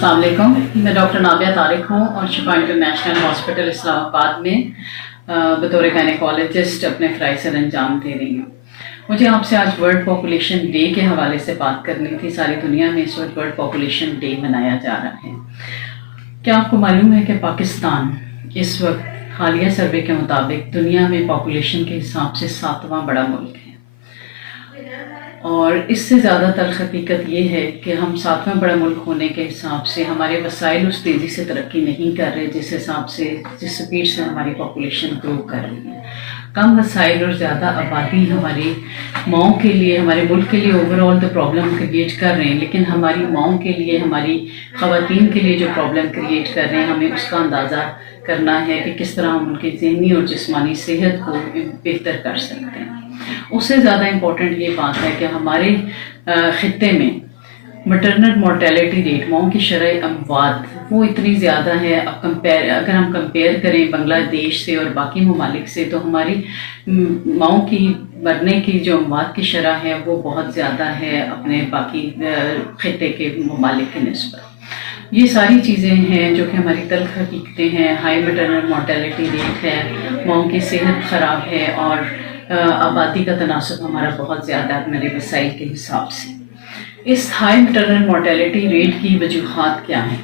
السلام علیکم، میں ڈاکٹر نابیہ طارق ہوں اور شفا انٹرنیشنل ہاسپٹل اسلام آباد میں بطور گائنیکالوجسٹ اپنے فرائض سر انجام دے رہی ہوں۔ مجھے آپ سے آج ورلڈ پاپولیشن ڈے کے حوالے سے بات کرنی تھی۔ ساری دنیا میں اس وقت ورلڈ پاپولیشن ڈے منایا جا رہا ہے۔ کیا آپ کو معلوم ہے کہ پاکستان اس وقت حالیہ سروے کے مطابق دنیا میں پاپولیشن کے حساب سے 7واں بڑا ملک ہے؟ اور اس سے زیادہ تلخ حقیقت یہ ہے کہ ہم 7واں بڑا ملک ہونے کے حساب سے ہمارے وسائل اس تیزی سے ترقی نہیں کر رہے جس حساب سے جس سپیڈ سے ہماری پاپولیشن گرو کر رہی ہے۔ کم وسائل اور زیادہ آبادی ہماری ماؤں کے لیے، ہمارے ملک کے لیے اوور آل تو پرابلم کریٹ کر رہے ہیں، لیکن ہماری ماؤں کے لیے، ہماری خواتین کے لیے جو پرابلم کریٹ کر رہے ہیں، ہمیں اس کا اندازہ کرنا ہے کہ کس طرح ہم ان کی ذہنی اور جسمانی صحت کو بہتر کر سکتے ہیں۔ اس سے زیادہ امپورٹنٹ یہ بات ہے کہ ہمارے خطے میں مٹرنل مورٹیلٹی ریٹ، ماؤں کی شرح اموات وہ اتنی زیادہ ہے۔ اگر ہم کمپیئر کریں بنگلہ دیش سے اور باقی ممالک سے تو ہماری ماؤں کی مرنے کی جو اموات کی شرح ہے وہ بہت زیادہ ہے اپنے باقی خطے کے ممالک کی نسبت۔ یہ ساری چیزیں ہیں جو کہ ہماری تلخ حقیقتیں ہیں۔ ہائی مٹرنل مورٹیلٹی ریٹ ہے، ماؤں کی صحت خراب ہے، اور آبادی کا تناسب ہمارا بہت زیادہ ہے ہمارے وسائل کے حساب سے۔ اس ہائی مٹرنل مورٹیلٹی ریٹ کی وجوہات کیا ہیں؟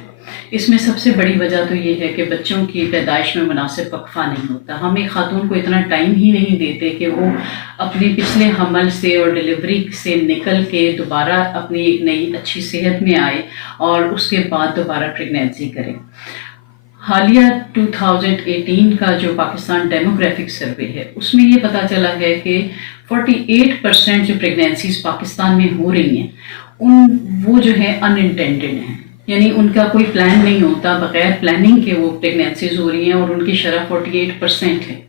اس میں سب سے بڑی وجہ تو یہ ہے کہ بچوں کی پیدائش میں مناسب وقفہ نہیں ہوتا۔ ہم ایک خاتون کو اتنا ٹائم ہی نہیں دیتے کہ وہ اپنے پچھلے حمل سے اور ڈلیوری سے نکل کے دوبارہ اپنی ایک نئی اچھی صحت میں آئے اور اس کے بعد دوبارہ پریگنینسی کرے۔ حالیہ 2018 کا جو پاکستان ڈیموگرافک سروے ہے اس میں یہ پتہ چلا ہے کہ 48% جو پریگنینسیز پاکستان میں ہو رہی ہیں وہ جو ہے ان انٹینڈڈ ہیں، یعنی ان کا کوئی پلان نہیں ہوتا، بغیر پلاننگ کے وہ پریگنینسیز ہو رہی ہیں، اور ان کی شرح 48% ہے۔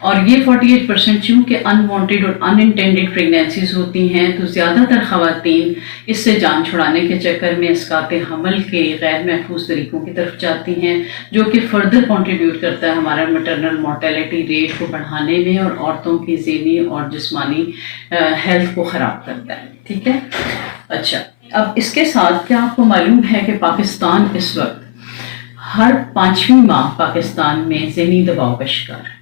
اور یہ 48% چونکہ ان وانٹیڈ اور ان انٹینڈڈ پریگنینسیز ہوتی ہیں تو زیادہ تر خواتین اس سے جان چھڑانے کے چکر میں اسقاط حمل کے غیر محفوظ طریقوں کی طرف جاتی ہیں، جو کہ فردر کنٹریبیوٹ کرتا ہے ہمارا مٹرنل مورٹیلٹی ریٹ کو بڑھانے میں اور عورتوں کی ذہنی اور جسمانی ہیلتھ کو خراب کرتا ہے۔ ٹھیک ہے؟ اچھا، اب اس کے ساتھ کیا آپ کو معلوم ہے کہ پاکستان اس وقت ہر 5ویں ماہ پاکستان میں ذہنی دباؤ کا شکار ہے۔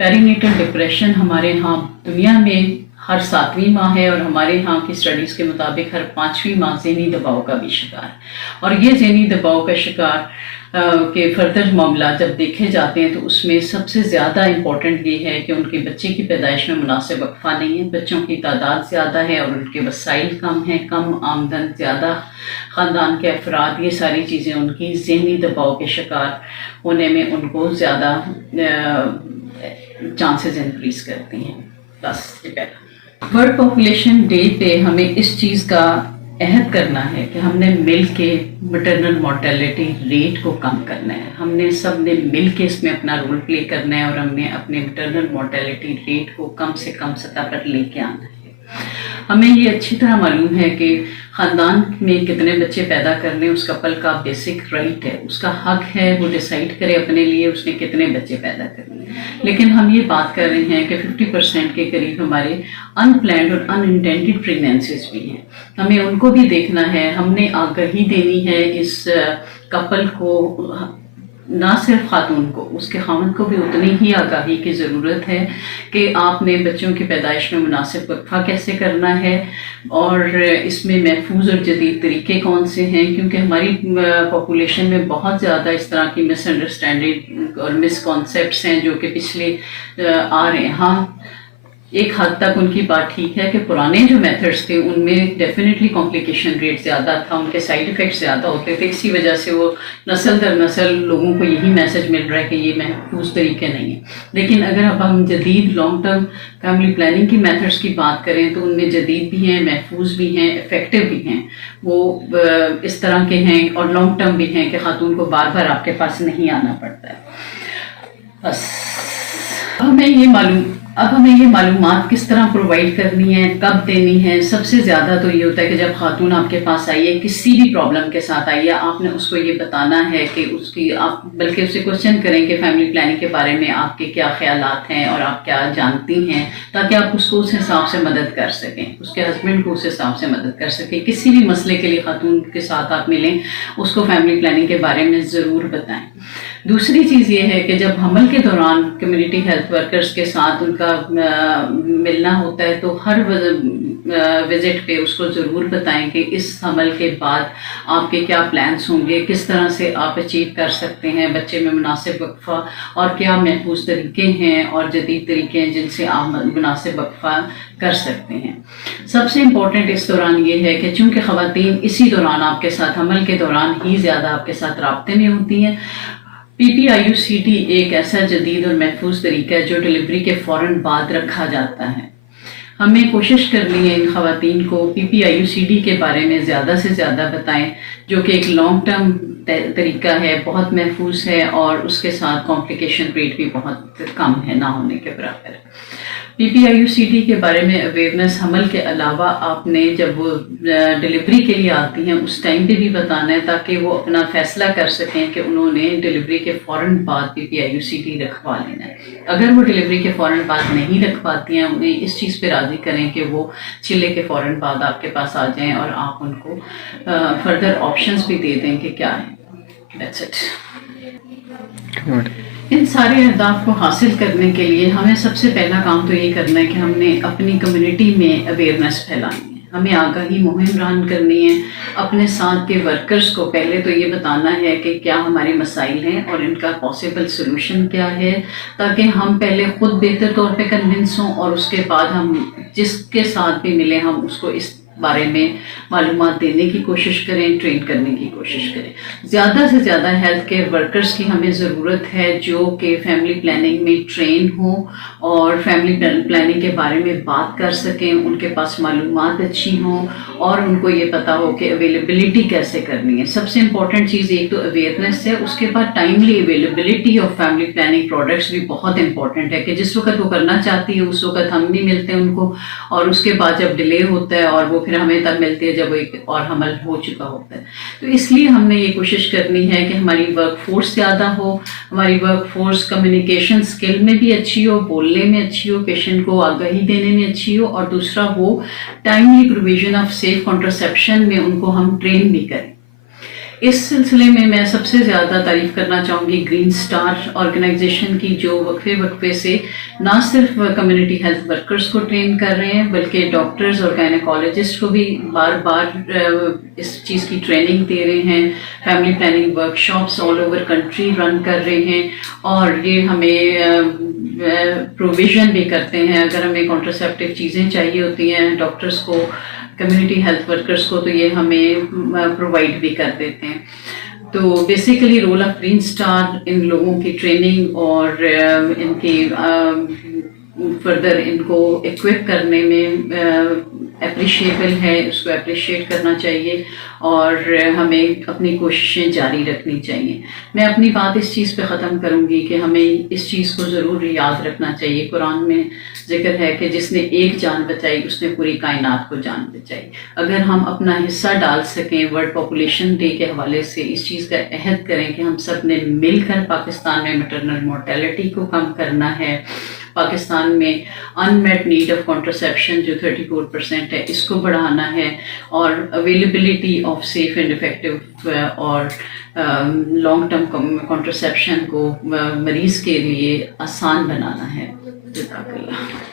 پیرینیٹل ڈپریشن ہمارے ہاں دنیا میں ہر 7ویں ماہ ہے، اور ہمارے ہاں کی سٹڈیز کے مطابق ہر 5ویں ماہ ذہنی دباؤ کا بھی شکار ہے۔ اور یہ ذہنی دباؤ کا شکار کے فردر معاملات جب دیکھے جاتے ہیں تو اس میں سب سے زیادہ امپورٹنٹ یہ ہے کہ ان کے بچے کی پیدائش میں مناسب وقفہ نہیں ہے، بچوں کی تعداد زیادہ ہے اور ان کے وسائل کم ہیں، کم آمدن، زیادہ خاندان کے افراد، یہ ساری چیزیں ان کی ذہنی دباؤ کے شکار ہونے میں ان کو زیادہ چانسز انکریز کرتی ہیں۔ بس ورلڈ پاپولیشن ڈے پہ ہمیں اس چیز کا عہد کرنا ہے کہ ہم نے مل کے مٹرنل مورٹیلٹی ریٹ کو کم کرنا ہے، ہم نے سب نے مل کے اس میں اپنا رول پلے کرنا ہے، اور ہم نے اپنے مٹرنل مورٹیلٹی ریٹ کو کم سے کم سطح پر لے کے آنا ہے۔ ہمیں یہ اچھی طرح معلوم ہے کہ خاندان میں کتنے بچے پیدا کرنے اس کپل کا بیسک رائٹ ہے، اس کا حق ہے وہ ڈیسائیڈ کرے اپنے لیے اس نے کتنے بچے پیدا کرنے، لیکن ہم یہ بات کر رہے ہیں کہ 50% کے قریب ہمارے ان پلانڈ اور ان انٹینڈڈ پریگنینسیز بھی ہیں، ہمیں ان کو بھی دیکھنا ہے۔ ہم نے آگاہی دینی ہے اس کپل کو، نہ صرف خاتون کو، اس کے خاوند کو بھی اتنی ہی آگاہی کی ضرورت ہے کہ آپ نے بچوں کی پیدائش میں مناسب وقفہ کیسے کرنا ہے، اور اس میں محفوظ اور جدید طریقے کون سے ہیں، کیونکہ ہماری پاپولیشن میں بہت زیادہ اس طرح کی مس انڈرسٹینڈنگ اور مس کانسیپٹس ہیں جو کہ پچھلے آ رہے ہیں۔ ہاں، ایک حد تک ان کی بات ٹھیک ہے کہ پرانے جو میتھڈس تھے ان میں ڈیفینیٹلی کمپلیکیشن ریٹ زیادہ تھا، ان کے سائیڈ ایفیکٹس زیادہ ہوتے تھے، اسی وجہ سے وہ نسل در نسل لوگوں کو یہی میسج مل رہا ہے کہ یہ محفوظ طریقے نہیں ہیں۔ لیکن اگر اب ہم جدید لانگ ٹرم فیملی پلاننگ کی میتھڈس کی بات کریں تو ان میں جدید بھی ہیں، محفوظ بھی ہیں، افیکٹو بھی ہیں، وہ اس طرح کے ہیں اور لانگ ٹرم بھی ہیں کہ خاتون کو بار بار آپ کے پاس نہیں آنا پڑتا ہے۔ بس ہمیں یہ معلوم اب ہمیں یہ معلومات کس طرح پرووائڈ کرنی ہے، کب دینی ہے. سب سے زیادہ تو یہ ہوتا ہے کہ جب خاتون آپ کے پاس آئی ہے کسی بھی پرابلم کے ساتھ آئی ہے، آپ نے اس کو یہ بتانا ہے کہ اس کی آپ بلکہ اسے کوشچن کریں کہ فیملی پلاننگ کے بارے میں آپ کے کیا خیالات ہیں اور آپ کیا جانتی ہیں، تاکہ آپ اس کو اس حساب سے مدد کر سکیں، اس کے ہسبینڈ کو اس حساب سے مدد کر سکیں. کسی بھی مسئلے کے لیے خاتون کے ساتھ آپ ملیں، اس کو فیملی پلاننگ کے بارے میں ضرور بتائیں. دوسری چیز یہ ہے کہ جب حمل کے دوران کمیونٹی ہیلتھ ورکرز کے ساتھ ان کا ملنا ہوتا ہے تو ہر وزٹ پہ اس کو ضرور بتائیں کہ اس حمل کے بعد آپ کے کیا پلانس ہوں گے، کس طرح سے آپ اچیو کر سکتے ہیں بچے میں مناسب وقفہ، اور کیا محفوظ طریقے ہیں اور جدید طریقے ہیں جن سے آپ مناسب وقفہ کر سکتے ہیں. سب سے امپورٹنٹ اس دوران یہ ہے کہ چونکہ خواتین اسی دوران آپ کے ساتھ حمل کے دوران ہی زیادہ آپ کے ساتھ رابطے میں ہوتی ہیں، PPIUCT ایک ایسا جدید اور محفوظ طریقہ ہے جو ڈلیوری کے فوراً بعد رکھا جاتا ہے. ہمیں کوشش کرنی ہے ان خواتین کو PPIUCT کے بارے میں زیادہ سے زیادہ بتائیں، جو کہ ایک لانگ ٹرم طریقہ ہے، بہت محفوظ ہے اور اس کے ساتھ کمپلیکیشن ریٹ بھی بہت کم ہے، نہ ہونے کے برابر ہے. PPIUCT کے بارے میں اویئرنیس حمل کے علاوہ آپ نے جب وہ ڈلیوری کے لیے آتی ہیں اس ٹائم پہ بھی بتانا ہے، تاکہ وہ اپنا فیصلہ کر سکیں کہ انہوں نے ڈلیوری کے فوراً بعد PPIUCT رکھوا لینا ہے. اگر وہ ڈلیوری کے فوراً بعد نہیں رکھواتی ہیں، انہیں اس چیز پہ راضی کریں کہ وہ چلے کے فوراً بعد آپ کے پاس آ جائیں اور آپ ان کو فردر آپشنز بھی دے دیں کہ کیا ہے. That's it. ان سارے اہداف کو حاصل کرنے کے لیے ہمیں سب سے پہلا کام تو یہ کرنا ہے کہ ہم نے اپنی کمیونٹی میں اویئرنیس پھیلانی ہے، ہمیں آگاہی مہم ران کرنی ہے. اپنے ساتھ کے ورکرز کو پہلے تو یہ بتانا ہے کہ کیا ہمارے مسائل ہیں اور ان کا پاسبل سلوشن کیا ہے، تاکہ ہم پہلے خود بہتر طور پہ کنونس ہوں اور اس کے بعد ہم جس کے ساتھ بھی ملیں ہم اس کو اس بارے میں معلومات دینے کی کوشش کریں، ٹرین کرنے کی کوشش کریں. زیادہ سے زیادہ ہیلتھ کیئر ورکرز کی ہمیں ضرورت ہے جو کہ فیملی پلاننگ میں ٹرین ہوں اور فیملی پلاننگ کے بارے میں بات کر سکیں، ان کے پاس معلومات اچھی ہوں اور ان کو یہ پتہ ہو کہ اویلیبلٹی کیسے کرنی ہے. سب سے امپورٹنٹ چیز ایک تو اویئرنیس ہے، اس کے بعد timely availability of family planning products بھی بہت امپورٹنٹ ہے کہ جس وقت وہ کرنا چاہتی ہے اس وقت ہم نہیں ملتے ان کو، اور اس کے بعد جب ڈیلے ہوتا ہے اور وہ پھر ہمیں تب ملتی ہے جب ایک اور حمل ہو چکا ہوتا ہے. تو اس لیے ہم نے یہ کوشش کرنی ہے کہ ہماری ورک فورس زیادہ ہو، ہماری ورک فورس کمیونیکیشن اسکل میں بھی اچھی ہو، بولنے میں اچھی ہو، پیشنٹ کو آگاہی دینے میں اچھی ہو، اور دوسرا وہ ٹائملی پروویژن آف سیف کانٹرسیپشن میں ان کو ہم ٹرین بھی کریں. اس سلسلے میں میں سب سے زیادہ تعریف کرنا چاہوں گی گرین سٹار آرگنائزیشن کی، جو وقفے وقفے سے نہ صرف کمیونٹی ہیلتھ ورکرز کو ٹرین کر رہے ہیں بلکہ ڈاکٹرز اور گائنیکالوجسٹ کو بھی بار بار اس چیز کی ٹریننگ دے رہے ہیں. Family planning workshops all over country run کر رہے ہیں اور یہ ہمیں پروویژن بھی کرتے ہیں. اگر ہمیں کانٹرسیپٹیو چیزیں چاہیے ہوتی ہیں ڈاکٹرز کو، کمیونٹی ہیلتھ ورکرز کو، تو یہ ہمیں پرووائڈ بھی کر دیتے ہیں. تو basically role of green star ان لوگوں کی ٹریننگ اور ان کی فردر ان کو ایکوپ کرنے میں اپریشیبل ہے، اس کو اپریشیٹ کرنا چاہیے اور ہمیں اپنی کوششیں جاری رکھنی چاہیے. میں اپنی بات اس چیز پہ ختم کروں گی کہ ہمیں اس چیز کو ضرور یاد رکھنا چاہیے. قرآن میں ذکر ہے کہ جس نے ایک جان بچائی اس نے پوری کائنات کو جان بچائی. اگر ہم اپنا حصہ ڈال سکیں ورلڈ پاپولیشن ڈے کے حوالے سے اس چیز کا عہد کریں کہ ہم سب نے مل کر پاکستان میں میٹرنل مورٹیلٹی کو کم کرنا ہے، پاکستان میں unmet need of contraception جو 34% ہے اس کو بڑھانا ہے، اور availability of safe and effective اور لانگ ٹرم کانٹرسیپشن کو مریض کے لیے آسان بنانا ہے. جزاک اللہ.